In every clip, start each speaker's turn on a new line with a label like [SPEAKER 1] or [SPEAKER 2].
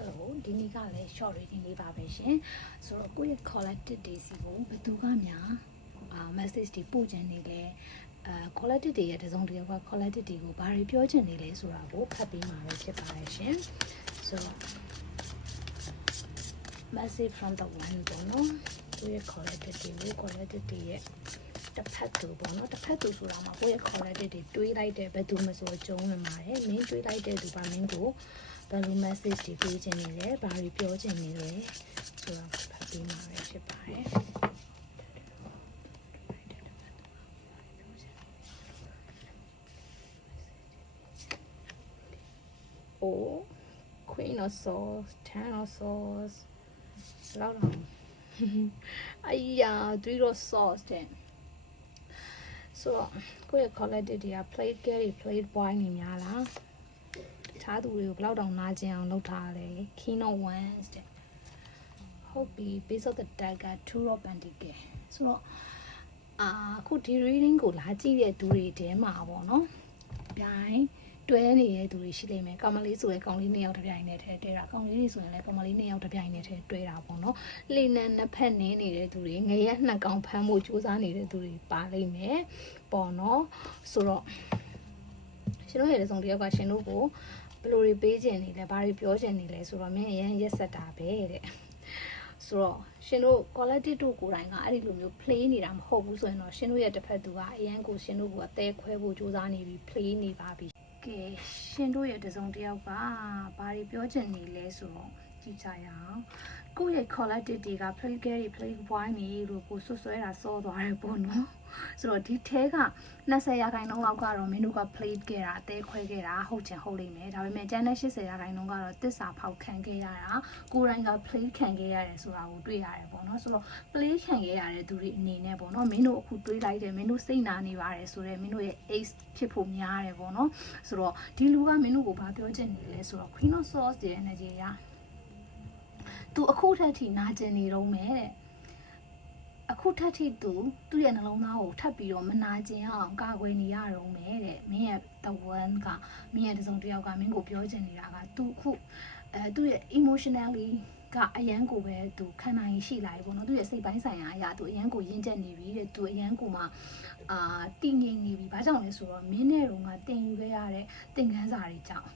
[SPEAKER 1] Hello ဒီနေ့ကလည်း short reading လေးပါပဲရှင်ဆိုတော့ကိုယ့်ရဲ့ collected တွေစီကိုဘယ်သူကများအာ message တွေပို့ချင်နေလဲအာ collected တွေရဲ့တစ်စုံတစ်ယောက်က collected တွေကိုဘာတွေပြောချင်နေလဲဆိုတာကိုဖတ်ပေးမှာပဲဖြစ်ပါတယ်ရှင်ဆိုတော့ message from the one ပေါ့နော်ကိုယ့်ရဲ့ collected တွေကို collected တွေရဲ့တစ်ဖက်သူပေါ့နော်တစ်ဖက်သူဆိုတာမှာကိုယ့်ရဲ့ collected တွေတွေးလိုက်တဲ့ဘယ်သူမဆိုကြုံဝင်ပါတယ်မင်းတွေးလိုက်တဲ့သူပါမင်းကို ဘယ်လို message တွေပေးချင်နေလဲဘာတွေပြောချင်နေလဲဆိုတော့ဖတ်ပေးမှာပဲဖြစ်ပါတယ် Oh, Queen of Swords, Ten of Swords. လောက်တော့အီယာ3 of Swords တဲ့ဆိုတော့ကိုယ့်ရဲ့ collected တွေက plate carry plate boy နေများလားတ ခြားသူတွေကိုဘယ်လောက်တောင်နာကျင်အောင်လုပ်ထားလဲ King of Wands တဲ့ဟုတ်ပြီ base of the deck က2 of Pentacles ဆိုတော့အာအခုဒီ reading ကိုလာကြည့်တဲ့သူတွေတဲမှာပေါ့နော်ပြိုင်တွဲနေတဲ့သူတွေရှိလိမ့်မယ်ကောင်မလေးဆိုရင်ကောင်လေးနှစ်ယောက်တစ်ပြိုင်နဲ့ထဲတဲတာကောင်လေးတွေဆိုရင်လည်းကောင်မလေးနှစ်ယောက်တစ်ပြိုင်နဲ့ထဲတွဲတာပေါ့နော်လိနန်နှစ်ဖက်နင်းနေတဲ့သူတွေငရက်နှစ်ကောင်ဖမ်းဖို့ကြိုးစားနေတဲ့သူတွေပါလိမ့်မယ်ပေါ့နော်ဆိုတော့ရှင်တို့ရဲ့စုံတစ်ယောက်ကရှင်တို့ကိုဘယ် လိုတွေပေးခြင်းနေလဲဘာတွေပြောခြင်းနေလဲဆိုတော့မင်းအရင်ရက်ဆက်တာပဲတဲ့ဆိုတော့ရှင်တို့ quality တို့ကိုယ်တိုင်ကအဲ့ဒီလိုမျိုး play နေတာမဟုတ်ဘူးဆိုရင်တော့ရှင်တို့ရဲ့တစ်ဖက်သူကအရန်ကိုရှင်တို့ကအသေးခွဲဖို့ကြိုးစားနေပြီး play နေပါပြီကဲရှင်တို့ရဲ့တစုံတစ်ယောက်ကဘာတွေပြောချင်နေလဲဆိုတော့ ကြည့်ကြရအောင်ကိုယ့်ရဲ့ collected တွေက play carry play wine နေလို့ကိုဆွဆွဲတာစောသွားတယ်ပေါ့နော်ဆိုတော့ဒီထဲက20ရာခိုင်နှုန်းလောက်ကတော့မင်းတို့က play ခဲ့တာအသေးခွဲခဲ့တာဟုတ်ချင်ဟုတ်လိမ့်မယ်ဒါပေမဲ့ကျန်တဲ့80ရာခိုင်နှုန်းကတော့တစ္ဆာဖောက်ခံခဲ့ရတာကိုယ်တိုင်က play ခံခဲ့ရတယ်ဆိုတာကိုတွေ့ရတယ်ပေါ့နော်ဆိုတော့ play ခံခဲ့ရတဲ့သူတွေအနေနဲ့ပေါ့နော်မင်းတို့အခုတွေးလိုက်တယ်မင်းတို့စိတ်နာနေပါတယ်ဆိုတော့မင်းတို့ရဲ့ ace ဖြစ်ဖို့များတယ်ပေါ့နော်ဆိုတော့ဒီလူကမင်းတို့ကိုဘာပြောချင်နေလဲဆိုတော့ queen of swords ရဲ့ energy က သူအခုထက်ထိနာကျင်နေတော့မယ်တဲ့အခုထက်ထိသူသူ့ရဲ့နှလုံးသားကိုထပ်ပြီးတော့မနာကျင်အောင်ကာကွယ်နေရတော့မယ်တဲ့မင်းရဲ့ the one ကမင်းရဲ့တစုံတစ်ယောက်ကမင်းကိုပြောချင်နေတာကသူအခုအဲသူ့ရဲ့ emotionally ကအရန်ကိုပဲသူခံနိုင်ရှိလာပြီပေါ့နော်သူရဲ့စိတ်ပိုင်းဆိုင်ရာအရာသူအရန်ကိုရင့်ကျက်နေပြီတဲ့သူအရန်ကိုမှအာတည်ငြိမ်နေပြီဘာကြောင့်လဲဆိုတော့မင်းနဲ့တော့ကတင်ယူခဲ့ရတဲ့သင်ခန်းစာတွေကြောင့်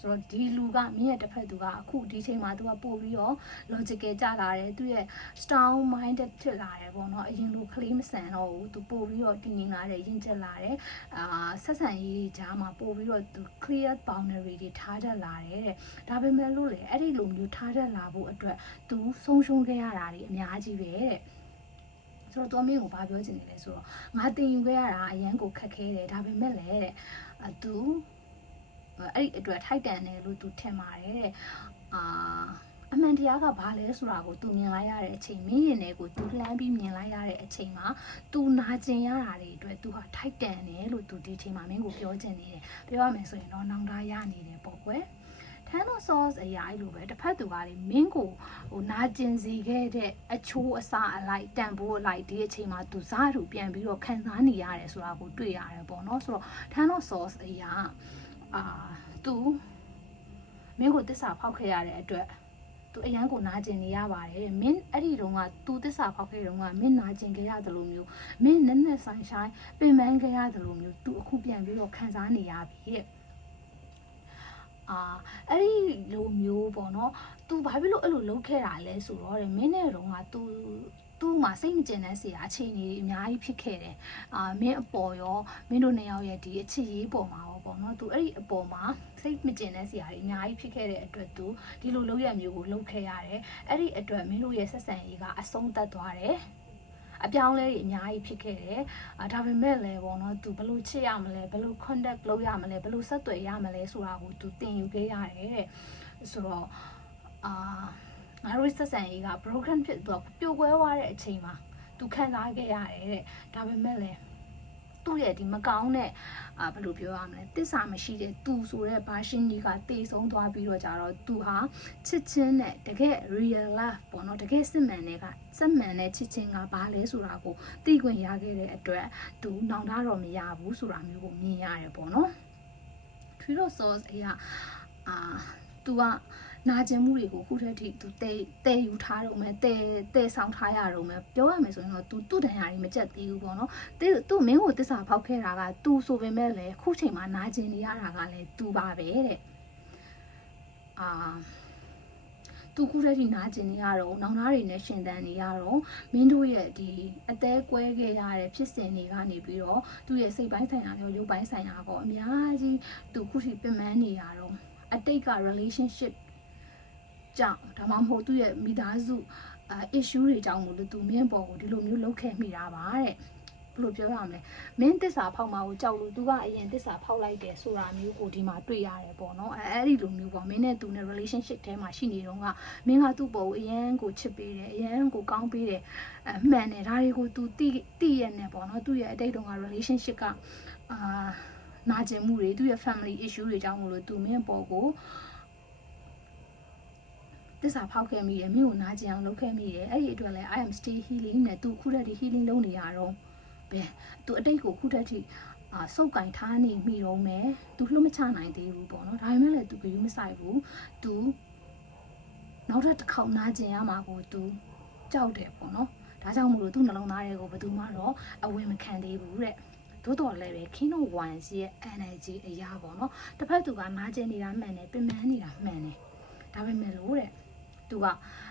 [SPEAKER 1] ဆိုတော့ဒီလူကမင်းရဲ့တစ်ဖက်သူကအခုဒီချိန်မှာသူကပို့ပြီးတော့ logical ကြလာတယ်သူရဲ့ strong minded ဖြစ်လာတယ်ပေါ့နော်အရင်လို claim မဆန်တော့ဘူးသူပို့ပြီးတော့တည်ငြိမ်လာတယ်ရင့်ကျက်လာတယ်အာဆက်ဆံရေးကြားမှာပို့ပြီးတော့သူ clear boundary တွေထားတတ်လာတယ်တဲ့ဒါပေမဲ့လို့လေအဲ့ဒီလိုမျိုးထားတတ်လာဖို့အတွက်သူဆုံးရှုံးခဲ့ရတာတွေအများကြီးပဲတဲ့ဆိုတော့တော်မင်းကိုဘာပြောချင်နေလဲဆိုတော့ငါတင်ယူခဲ့ရတာအရန်ကိုခက်ခဲတယ်ဒါပေမဲ့လည်းတဲ့အသူ အဲ့ဒီအတွက်ထိုက်တန်တယ်လို့သူထင်ပါတယ်တဲ့အာအမှန်တရားကဘာလဲဆိုတာကိုသူမြင်လိုက်ရတဲ့အချိန်မင်းရင်တွေကိုသူလှမ်းပြီးမြင်လိုက်ရတဲ့အချိန်မှာသူနာကျင်ရတာတွေအတွက်သူဟာထိုက်တန်တယ်လို့သူဒီအချိန်မှာမင်းကိုပြောချင်နေတယ်ပြောရမယ်ဆိုရင်တော့နောင်တရနေတယ်ပေါ့ကွယ်ထန်တော့ sauce အရာအဲ့လိုပဲတစ်ဖက်သူကလေမင်းကိုဟိုနာကျင်စေခဲ့တဲ့အချိုးအစားအလိုက်တန်ဖိုးအလိုက်ဒီအချိန်မှာသူစားတူပြန်ပြီးတော့ခံစားနေရတယ်ဆိုတာကိုတွေ့ရတယ်ပေါ့နော်ဆိုတော့ထန်တော့ sauce အရာ အာသူမင်းကိုတစ္ဆာဖောက်ခဲ့ရတဲ့အတွက်သူအရန်ကိုနာကျင်နေရပါတယ်မင်းအဲ့ဒီတုန်းကသူတစ္ဆာဖောက်ခဲ့တုန်းကမင်းနာကျင်ခဲ့ရတယ်လို့မျိုးမင်းနက်နက်ဆိုင်ဆိုင်ပင်ပန်းခဲ့ရတယ်လို့မျိုးသူအခုပြန်ပြီးတော့ခံစားနေရပြီတဲ့အာအဲ့ဒီလိုမျိုးပေါ့နော်။ तू ဘာဖြစ်လို့အဲ့လိုလုပ်ခဲ့တာလဲဆိုတော့တဲ့မင်းနဲ့တုန်းက तू သူ့မှာစိတ်မကျဉ်တဲ့စရာအခြေအနေတွေအများကြီးဖြစ်ခဲ့တယ်အာမင်းအပေါ်ရောမင်းတို့နှစ်ယောက်ရဲ့ဒီအချစ်ရေးပေါ်မှာရောပေါ့နော်သူအဲ့ဒီအပေါ်မှာစိတ်မကျဉ်တဲ့စရာတွေအများကြီးဖြစ်ခဲ့တဲ့အတွက်သူဒီလိုလုပ်ရမျိုးကိုလုပ်ခဲ့ရတယ်အဲ့ဒီအတွက်မင်းတို့ရဲ့ဆက်ဆံရေးကအဆုံးသတ်သွားတယ်အပြောင်းလဲတွေအများကြီးဖြစ်ခဲ့တယ်။ဒါပေမဲ့လည်းပေါ့နော် तू ဘယ်လိုချစ်ရမလဲဘယ်လို contact လုပ်ရမလဲဘယ်လိုဆက်သွယ်ရမလဲဆိုတာကို तू သင်ယူခဲ့ရတယ်တဲ့။ဆိုတော့အာ ငါတို့ဆက်ဆံရေးက broken ဖြစ်သွားပြိုကွဲသွားတဲ့အချိန်မှာ तू ခံစားခဲ့ရတယ်တဲ့။ဒါပေမဲ့လည်းသူ့ရဲ့ဒီမကောင်းတဲ့အာဘယ်လိုပြောရမလဲတစ္ဆာမရှိတဲ့သူဆိုတဲ့ဘာရှင်ကြီးကတေဆုံးသွားပြီးတော့ကြတော့သူဟာချစ်ချင်းနဲ့တကယ် real love ပေါ့နော်တကယ်စစ်မှန်တဲ့ကစက်မှန်တဲ့ချစ်ချင်းကဘာလဲဆိုတာကိုသိခွင့်ရခဲ့တဲ့အတွက်သူနောင်တတော့မရဘူးဆိုတာမျိုးကိုမြင်ရတယ်ပေါ့နော် Tree of Swords အရာအာ तू က နာကျင်မှုတွေကိုခုထက်ထိသူတဲတဲယူထားတော့မယ်တဲတဲဆောင်ထားရတော့မယ်ပြောရမယ်ဆိုရင်တော့ तू သူ့ဒဏ်ရာတွေမကြက်သေးဘူးပေါ့နော်သူသူမင်းကိုတစ္ဆာဖောက်ခဲ့တာက तू ဆိုပေမဲ့လည်းခုချိန်မှာနာကျင်နေရတာကလည်း तू ပါပဲတဲ့အာသူခုတည်းဒီနာကျင်နေရတော့နောင်သားတွေနဲ့ရှင်သန်နေရတော့မင်းတို့ရဲ့ဒီအသေးကွဲခဲ့ရတဲ့ဖြစ်စဉ်တွေကနေပြီးတော့သူ့ရဲ့စိတ်ပိုင်းဆိုင်ရာရောရုပ်ပိုင်းဆိုင်ရာကောအများကြီးသူခုထိပြင်ပန်းနေရတော့အတိတ်က relationship ကြောင့်ဒါမှမဟုတ်သူ့ရဲ့မိသားစုအာ issue တွေကြောင့်မို့လို့သူမင်းပေါ်ကိုဒီလိုမျိုးလုပ်ခဲ့မိတာပါတဲ့ဘယ်လိုပြောရမလဲမင်းတစ္ဆာဖောက်မှာကိုကြောက်လို့သူကအရင်တစ္ဆာဖောက်လိုက်တယ်ဆိုတာမျိုးကိုဒီမှာတွေ့ရတယ်ပေါ့နော်အဲအဲ့ဒီလိုမျိုးပေါ့မင်းနဲ့သူနဲ့ relationship ထဲမှာရှိနေတော့ကမင်းကသူ့ပေါ်ကိုအရင်ကိုချစ်ပေးတယ်အရင်ကိုကောင်းပေးတယ်အမှန်တယ်ဒါတွေကို तू တိတိရနေပေါ့နော်သူ့ရဲ့အတိတ်တုန်းက relationship ကအာနာကျင်မှုတွေသူ့ရဲ့ family issue တွေကြောင့်မို့လို့သူမင်းပေါ်ကို သစ္စာဖောက်ခဲ့မိတယ်မြို့ကိုနာကျင်အောင်လုပ်ခဲ့မိတယ်အဲ့ဒီအတွက်လည်း I am still healing နဲ့သူခုတည်းဒီ healing လုပ်နေရတော့ဘယ်သူအတိတ်ကိုခုတည်းထိအာစုပ်ကင်ထားနေမိတော့မယ်သူလှုပ်မချနိုင်သေးဘူးပေါ့နော်ဒါပေမဲ့လည်းသူကယူမဆိုင်ဘူးသူနောက်ထပ်တစ်ခေါက်နာကျင်ရမှာကိုသူကြောက်တယ်ပေါ့နော်ဒါကြောင့်မို့လို့သူ့နှလုံးသားတွေကိုဘယ်သူမှတော့အဝင်မခံသေးဘူးတဲ့သို့တော်လည်းပဲ King of Wands ရဲ့ energy အရာပေါ့နော်တစ်ဖက်သူကနာကျင်နေတာမှန်တယ်ပြင်ပန်းနေတာမှန်တယ်ဒါပေမဲ့လို့တဲ့ သူက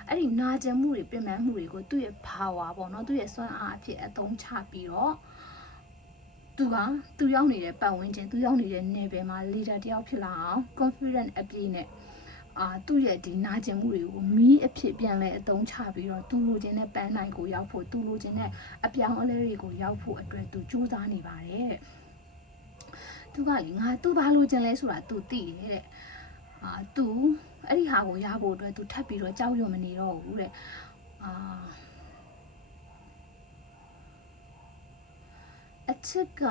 [SPEAKER 1] အဲ့ဒီနာကျင်မှုတွေပြင်ပန်းမှုတွေကိုသူ့ရဲ့ power ပေါ့နော်သူ့ရဲ့စွမ်းအားအဖြစ်အသုံးချပြီးတော့သူကသူရောက်နေတဲ့ပတ်ဝန်းကျင်သူရောက်နေတဲ့နယ်ပယ်မှာ leader တယောက်ဖြစ်လာအောင် confident အပြည့်နဲ့အာသူ့ရဲ့ဒီနာကျင်မှုတွေကိုမီးအဖြစ်ပြန်လဲအသုံးချပြီးတော့သူလိုချင်တဲ့ပန်းနိုင်ကိုရောက်ဖို့သူလိုချင်တဲ့အပြောင်းအလဲတွေကိုရောက်ဖို့အတွက်သူစူးစမ်းနေပါတယ်တဲ့သူကလေငါသူဘာလိုချင်လဲဆိုတာသူသိတယ်တဲ့ အာသူအဲ့ဒီဟာကိုရဖို့အတွက်သူထပ်ပြီးတော့ကြောက်ရွံ့မနေတော့ဘူးတဲ့အာအချစ်က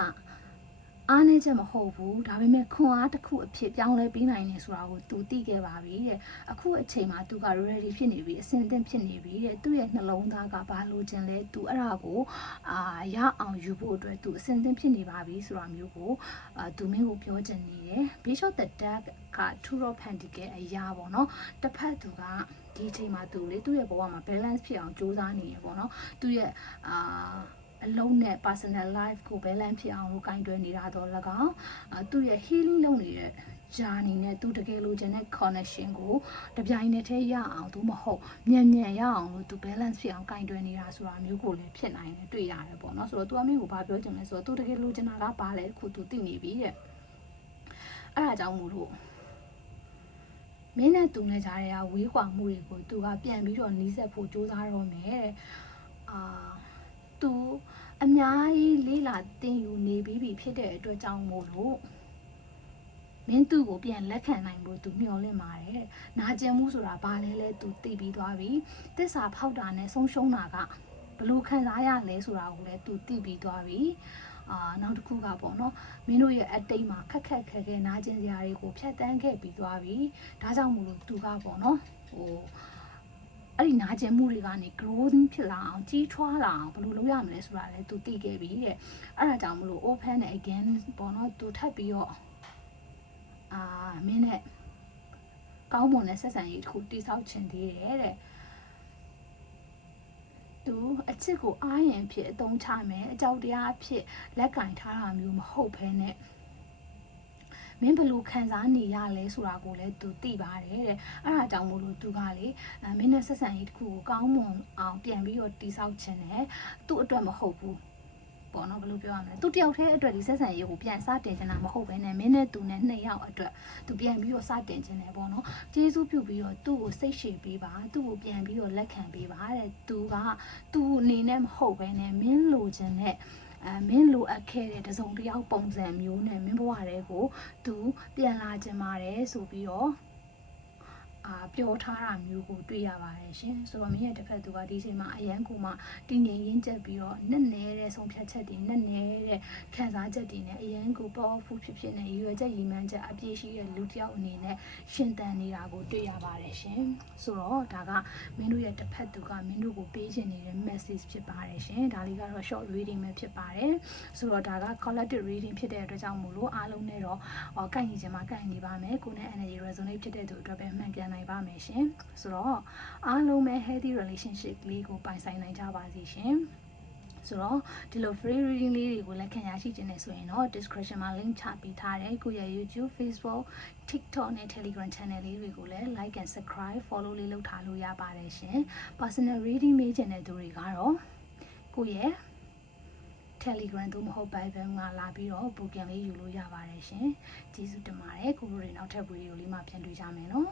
[SPEAKER 1] အားနေချက်မဟုတ်ဘူးဒါပေမဲ့ခွန်အားတစ်ခုအဖြစ်ပြောင်းလဲပြီးနိုင်တယ်ဆိုတာကိုသူသိခဲ့ပါပြီတဲ့အခုအချိန်မှာသူက ready ဖြစ်နေပြီအဆင်သင့်ဖြစ်နေပြီတဲ့သူ့ရဲ့နှလုံးသားကဘာလို့ခြင်းလဲသူအဲ့ဒါကိုအာရအောင်ယူဖို့အတွက်သူအဆင်သင့်ဖြစ်နေပါပြီဆိုတာမျိုးကိုအာသူမင်းကိုပြောချင်နေတယ် Bishop the Duck က Two of Pentacles အရာပေါ့နော်တစ်ဖက်သူကဒီအချိန်မှာသူလေသူ့ရဲ့ဘဝမှာ balance ဖြစ်အောင်ကြိုးစားနေရပေါ့နော်သူ့ရဲ့အာ အလုံးနဲ့ personal life ကို balance ဖြစ်အောင်လို့ကင်တွယ်နေတာတော့၎င်းအာသူ့ရဲ့ healing လုပ်နေတဲ့ journey နဲ့သူတကယ်လိုချင်တဲ့ connection ကိုတပြိုင်နက်တည်းရအောင်သူမဟုတ်မြန်မြန်ရအောင်လို့သူ balance ဖြစ်အောင်ကင်တွယ်နေတာဆိုတာမျိုးကိုလည်းဖြစ်နိုင်တယ်တွေ့ရတယ်ပေါ့နော်ဆိုတော့သူအမေကိုဘာပြောချင်လဲဆိုတော့သူတကယ်လိုချင်တာကဘာလဲခုသူသိနေပြီတဲ့အဲ့ဒါကြောင့်မို့လို့မင်းနဲ့သူနဲ့ကြားတဲ့ကဝေးကွာမှုတွေကိုသူကပြန်ပြီးတော့နီးစပ်ဖို့ကြိုးစားတော့မယ်တဲ့အာ သူအများကြီးလေးလာတင်ယူနေပြီးပြီဖြစ်တဲ့အတွက်ကြောင့်မို့လို့မင်းသူ့ကိုပြန်လက်ခံနိုင်ဖို့သူမျှော်လင့်ပါတယ်တဲ့။နာကျင်မှုဆိုတာဘာလဲလဲသူသိပြီးသွားပြီ။တစ္ဆာဖောက်တာနဲ့ဆုံးရှုံးတာကဘယ်လိုခံစားရလဲဆိုတာကိုလည်းသူသိပြီးသွားပြီ။အာနောက်တစ်ခုကပေါ့နော်မင်းတို့ရဲ့အတိတ်မှာခက်ခက်ခဲခဲနာကျင်စရာတွေကိုဖြတ်တန်းခဲ့ပြီးသွားပြီ။ဒါကြောင့်မို့လို့သူကပေါ့နော်ဟို အဲ့ဒီနာကျင်မှုတွေကနေ growth ဖြစ်လာအောင်ကြီးထွားလာအောင်ဘယ်လိုလုပ်ရမလဲဆိုတာလည်းသူသိခဲ့ပြီတဲ့။အဲ့ဒါကြောင့်မလို့ open again ပေါ့နော်သူထပ်ပြီးတော့အာမင်းနဲ့ကောင်းမွန်တဲ့ဆက်ဆံရေးတစ်ခုတိဆောက်ခြင်းသေးတယ်တဲ့သူအချစ်ကိုအားရင်ဖြစ်အသုံးချမယ်အကြောက်တရားအဖြစ်လက်ကင်ထားတာမျိုးမဟုတ်ဘဲနဲ့ မင်းဘယ်လိုခံစားနေရလဲဆိုတာကိုလည်းသူသိပါတယ်တဲ့အဲ့ဒါကြောင့်မို့လို့သူကလေမင်းနဲ့ဆက်ဆံရေးတစ်ခုကိုကောင်းမွန်အောင်ပြန်ပြီးတော့တိဆောက်ခြင်းနဲ့သူ့အတွက်မဟုတ်ဘူးပေါ့နော်ဘယ်လိုပြောရမလဲသူတယောက်တည်းအတွက်ဒီဆက်ဆံရေးကိုပြန်စတင်ချင်တာမဟုတ်ဘဲနဲ့မင်းနဲ့သူနဲ့နှစ်ယောက်အတွက်သူပြန်ပြီးတော့စတင်ချင်တယ်ပေါ့နော်ကျေးဇူးပြုပြီးတော့သူ့ကိုစိတ်ရှည်ပေးပါသူ့ကိုပြန်ပြီးတော့လက်ခံပေးပါတဲ့သူကသူအနေနဲ့မဟုတ်ဘဲနဲ့မင်းလိုချင်တဲ့ အဲမင်းလိုအပ်ခဲ့တဲ့တစုံတစ်ယောက်ပုံစံမျိုးနဲ့မင်းဘဝတွေကိုသူပြန်လာကြပါတယ်ဆိုပြီးတော့ အာပြောထားတာမျိုးကိုတွေ့ရပါတယ်ရှင်ဆိုတော့မင်းရဲ့တစ်ဖက်သူကဒီချိန်မှာအရန်ကူမှတည်ငြိမ်ရင်းချက်ပြီးတော့နဲ့နေတဲ့ဆုံးဖြတ်ချက်တွေနဲ့နေတဲ့ခံစားချက်တွေနဲ့အရန်ကူ powerful ဖြစ်ဖြစ်နဲ့ရွယ်ချက်ရည်မှန်းချက်အပြည့်ရှိတဲ့လူတစ်ယောက်အနေနဲ့ရှင်သန်နေတာကိုတွေ့ရပါတယ်ရှင်ဆိုတော့ဒါကမင်းတို့ရဲ့တစ်ဖက်သူကမင်းတို့ကိုပေးချင်နေတဲ့ message ဖြစ်ပါတယ်ရှင်ဒါလေးကတော့ short reading ပဲဖြစ်ပါတယ်ဆိုတော့ဒါက collective reading ဖြစ်တဲ့အတွက်ကြောင့်မို့လို့အားလုံးနဲ့တော့ဟောကိုက်ညီချင်မှာကိုက်ညီပါမယ်ကိုနဲ့ energy resonate ဖြစ်တဲ့သူအတွက်ပဲမှန်ပြန်နိုင်ပါမယ်ရှင်ဆိုတော့အားလုံးပဲ healthy relationship လေးကိုပိုင်ဆိုင်နိုင်ကြပါစေရှင်ဆိုတော့ဒီလို free reading လေးတွေကိုလက်ခံရရှိခြင်းနဲ့ဆိုရင်တော့ description မှာ link ချပေးထားတယ်ကိုယ့်ရဲ့ YouTube Facebook TikTok နဲ့ Telegram channel လေးတွေကိုလည်း like and subscribe follow လေးလုပ်ထားလို့ရပါတယ်ရှင် personal reading မေးချင်တဲ့သူတွေကတော့ကိုယ့်ရဲ့ Telegram သို့မဟုတ် Viber မှာလာပြီးတော့ booking လေးယူလို့ရပါတယ်ရှင်ကျေးဇူးတင်ပါတယ်ကိုရိုတွေနောက်ထပ်ဗီဒီယိုလေးမှာပြန်တွေ့ကြမယ်နော်